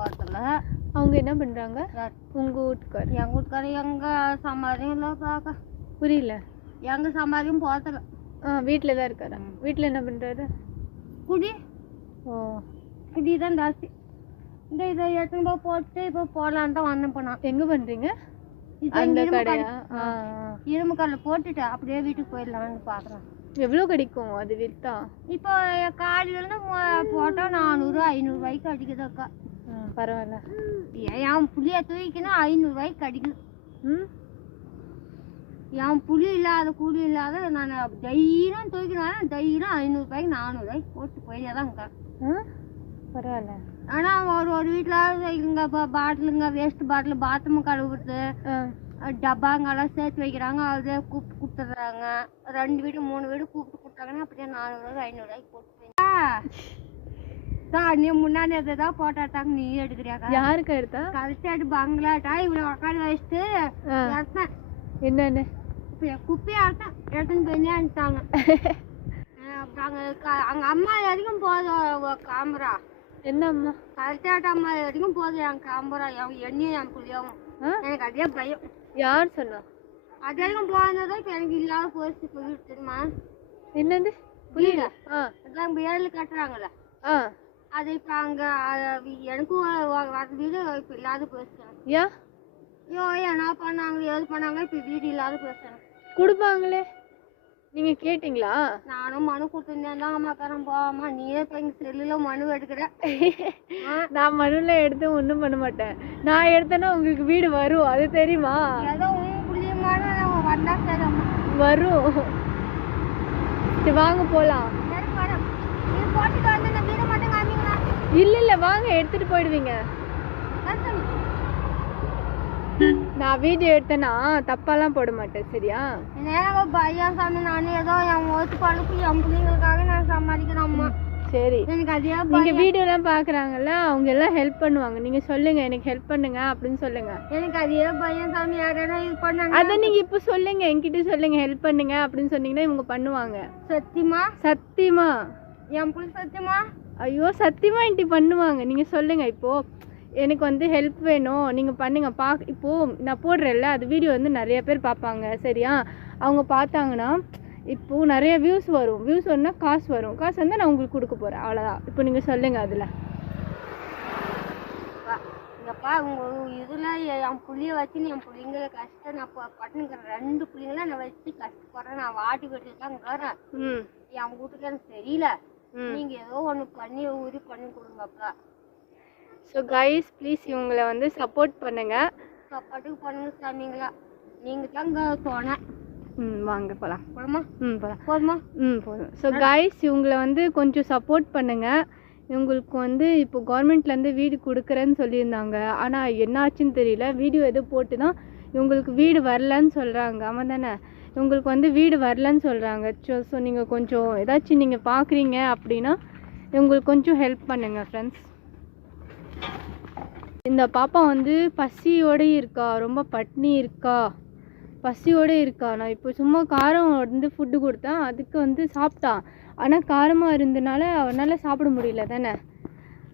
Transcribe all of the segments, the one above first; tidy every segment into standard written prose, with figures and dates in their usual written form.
போகிறதில்ல. அவங்க என்ன பண்ணுறாங்க? உங்கள் வீட்டுக்கார்? எங்கள் வீட்டுக்கார் எங்கள் சம்பாதியம் இல்லை பார்க்க. புரியல. எங்கள் சம்பாதியம் போகிறதில்ல. வீட்டில் தான் இருக்காரா? வீட்டில் என்ன பண்ணுறாரு? குடி. ஓ, குடி தான் ஜாஸ்தி. இதை எடுத்துன்னு போட்டு இப்போ போடலான்னு தான் வந்தேன். இப்போ நான் எங்கே பண்ணுறீங்க? அந்த கடையா? இரும்பு கல்லில் போட்டுட்டு அப்படியே வீட்டுக்கு போயிடலான்னு பார்க்குறேன். எவ்வளோ கிடைக்கும் அது விற்றா? இப்போ காலையிலேருந்து போட்டால் 400 500 அடிக்குதுக்கா. பரவாயில்ல. என் புளியை தூக்கினா 500 அடிக்குது. என் புளி இல்லாத கூலி இல்லாத நான் தைரியம் தூக்கினாலும் தைரியம் 500 400 போட்டு போயிட்டே தான் இருக்கேன். பரவாயில்ல. ஆனால் ஒரு வீட்டில் இங்கே பாட்டிலுங்க வேஸ்ட் பாட்டில் பாத்ரூம் கழுவுறது டப்பாங்கெல்லாம் சேர்த்து வைக்கிறாங்க. அதே கூப்பிட்டு கொடுத்துட்றாங்க. 2 வீடு 3 வீடு கூப்பிட்டு கொடுத்தாங்கன்னா அப்படியே 400 500 போட்டு போய் நீ முன்னாடி தான் போட்டாட்டாங்க. நீ எடுக்கிறியாக்கா? யாருக்கு எடுத்தா? கல்ச்சேட்டு பங்களாட்டா இவ்வளோ உட்காந்து வச்சுட்டு எடுத்தேன். என்னென்ன குப்பையை எடுத்துன்னு போய் அனுப்பிட்டாங்க. அங்கே அம்மா வரைக்கும் போதும் காம்பரா. என்ன அம்மா? கல்ச்சேட்டு அம்மா வரைக்கும் போதும் என் காம்பரா. எண்ணியும் என் புள்ளியாவும் எனக்கு அதே பயம். யார் சொன்னா? அது வரைக்கும் போனதான் இப்போ எனக்கு இல்லாத போயிடுச்சு. போயிட்டு தெரியுமா? என்னது புரியல. அதான் இப்போ 7 கட்டுறாங்கல்ல, அது இப்போ அங்கே எனக்கும் வர வீடு இப்போ இல்லாத போயிடுச்சு. ஏன்? ஐயோ என்ன பண்ணாங்க ஏது பண்ணாங்க இப்போ வீடு இல்லாத போயிடுச்சு. கொடுப்பாங்களே, நீங்கள் கேட்டிங்களா? நானும் மனு கொடுத்துருந்தேன் தான் அம்மாக்காரன் போகாமா. நீயே இப்போ எங்கள் செல்லில் மனு எடுக்கிற. நான் மனுவில் எடுத்து ஒன்றும் பண்ண மாட்டேன். நான் எடுத்தேன்னா உங்களுக்கு வீடு வரும், அது தெரியுமா? ஏதோ உன் புள்ளியமான வந்தா சரி அம்மா வரும். சரி வாங்க போகலாம். சரி மேடம், நீ போட்டுட்டு வந்து இந்த வீடை மட்டும் காமிங்களா? இல்லை வாங்க, எடுத்துகிட்டு போயிடுவீங்க. நான் வீடியோ எடுத்தேன்னா தப்பாலாம் போட மாட்டேன், சரியா? நேரம் பையன் சாமி, நானே ஏதோ என் ஓட்டு பழுப்பு என் பிள்ளைங்களுக்காக நான் சம்பாதிக்கிறேன் அம்மா. சரி, எனக்கு அதே நீங்கள் வீடியோலாம் பார்க்குறாங்கல்ல, அவங்க எல்லாம் ஹெல்ப் பண்ணுவாங்க. நீங்கள் சொல்லுங்கள் எனக்கு ஹெல்ப் பண்ணுங்க அப்படின்னு சொல்லுங்கள். எனக்கு அதே பையன் சாமி, யாரும் இது பண்ணாங்க. அதை நீங்கள் இப்போ சொல்லுங்கள், என்கிட்ட சொல்லுங்கள் ஹெல்ப் பண்ணுங்க அப்படின்னு சொன்னீங்கன்னா இவங்க பண்ணுவாங்க. சத்தியமா? சத்தியமா என் பிள்ளை சத்தியமா? ஐயோ சத்தியமா என்கிட்ட பண்ணுவாங்க. நீங்கள் சொல்லுங்கள் இப்போது எனக்கு வந்து ஹெல்ப் வேணும், நீங்கள் பண்ணுங்கள். இப்போது நான் போடுறேன்ல, அது வீடியோ வந்து நிறைய பேர் பார்ப்பாங்க, சரியா? அவங்க பார்த்தாங்கன்னா இப்போது நிறைய வியூஸ் வரும். வியூஸ் வரணும்னா காசு வரும். காசு வந்து நான் உங்களுக்கு கொடுக்க போகிறேன், அவ்வளோதான். இப்போ நீங்கள் சொல்லுங்கள். அதில் இங்கப்பா உங்கள் இதில் என் புள்ளியை வச்சு என் பிள்ளைங்கள கஷ்டம் நான் பட்டுங்கிற 2 பிள்ளைங்கள நான் வச்சு கஷ்டப்படுறேன். நான் வாட்டி விட்டு தான் இருக்கிறேன். என் வீட்டுக்கு எனக்கு தெரியல. நீங்கள் ஏதோ ஒன்று பண்ணி ஊறி பண்ணி கொடுங்கப்பா. ஸோ கைஸ் ப்ளீஸ் இவங்களை வந்து சப்போர்ட் பண்ணுங்கள். சப்போர்ட்டுக்கு பண்ணுங்க சாமிங்களா, நீங்கள் தான் இங்கே போனேன். வாங்க போகலாம். போகலாமா? போகலாம். போதுமா? போதும். ஸோ கைஸ் இவங்களை வந்து கொஞ்சம் சப்போர்ட் பண்ணுங்கள். இவங்களுக்கு வந்து இப்போ கவர்மெண்ட்லேருந்து வீடு கொடுக்குறேன்னு சொல்லியிருந்தாங்க. ஆனால் என்ன ஆச்சுன்னு தெரியல. வீடியோ எதுவும் போட்டு தான் இவங்களுக்கு வீடு வரலன்னு சொல்கிறாங்க. ஆமாம் தானே? இவங்களுக்கு வந்து வீடு வரலன்னு சொல்கிறாங்க. ஸோ நீங்கள் கொஞ்சம் ஏதாச்சும் நீங்கள் பார்க்குறீங்க அப்படின்னா இவங்களுக்கு கொஞ்சம் ஹெல்ப் பண்ணுங்கள் ஃப்ரெண்ட்ஸ். இந்த பாப்பா வந்து பசியோடு இருக்கா, ரொம்ப பட்னி இருக்கா, பசியோடு இருக்கா. நான் இப்போ சும்மா காரம் வந்து ஃபுட்டு கொடுத்தேன், அதுக்கு வந்து சாப்பிட்டான். ஆனால் காரமாக இருந்தனால அவனால் சாப்பிட முடியல தானே,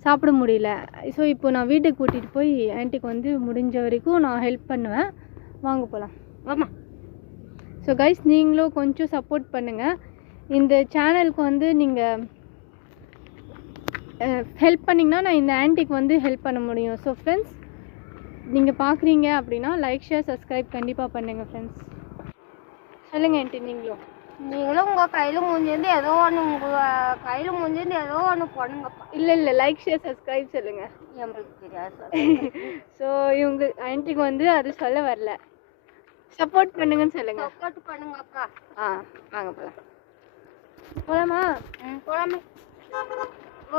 சாப்பிட முடியல. ஸோ இப்போ நான் வீட்டுக்கு கூட்டிகிட்டு போய் ஆன்ட்டிக்கு வந்து முடிஞ்ச வரைக்கும் நான் ஹெல்ப் பண்ணுவேன். வாங்க போகலாம். ஆமாம். ஸோ கைஸ் நீங்களும் கொஞ்சம் சப்போர்ட் பண்ணுங்கள். இந்த சேனலுக்கு வந்து நீங்கள் ஹெல்ப் பண்ணிங்கன்னா நான் இந்த ஆன்ட்டிக்கு வந்து ஹெல்ப் பண்ண முடியும். ஸோ ஃப்ரெண்ட்ஸ் நீங்கள் பார்க்குறீங்க அப்படின்னா லைக் ஷேர் சப்ஸ்கிரைப் கண்டிப்பாக பண்ணுங்கள் ஃப்ரெண்ட்ஸ். சொல்லுங்கள் ஆன்ட்டி. நீங்களும் உங்கள் கையில் முடிஞ்சிருந்து ஏதோ ஒன்று உங்கள் கையில் முடிஞ்சிருந்து ஏதோ ஒன்று பண்ணுங்கப்பா. இல்லை லைக் ஷேர் சப்ஸ்கிரைப் சொல்லுங்கள். நம்மளுக்கு தெரியாது. ஸோ இவங்க ஆன்ட்டிக்கு வந்து அது சொல்ல வரல, சப்போர்ட் பண்ணுங்கன்னு சொல்லுங்கள். சப்போர்ட் பண்ணுங்கப்பா. வாங்க போகலாம். போகலாமா? போகலாமே.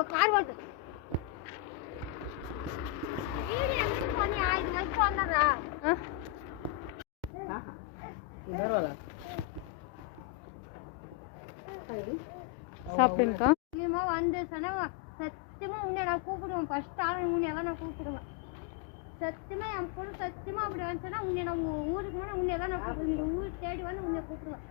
கார் வருது. சாப்பிடுங்கக்கா. வந்து சத்தியமா உன்னை நான் கூப்பிடுவேன். ஃபர்ஸ்ட் ஆள் உன்னை தான் நான் கூப்பிடுவேன். சத்தியமா என் பொண்ணு சத்தியமா அப்படி வந்துச்சுன்னா உன்னை நான் ஊருக்கு போனால் உன்னை தான் நான் கூப்பிடுவேன். ஊருக்கு தேடி வந்து உன்னை கூப்பிடுவேன்.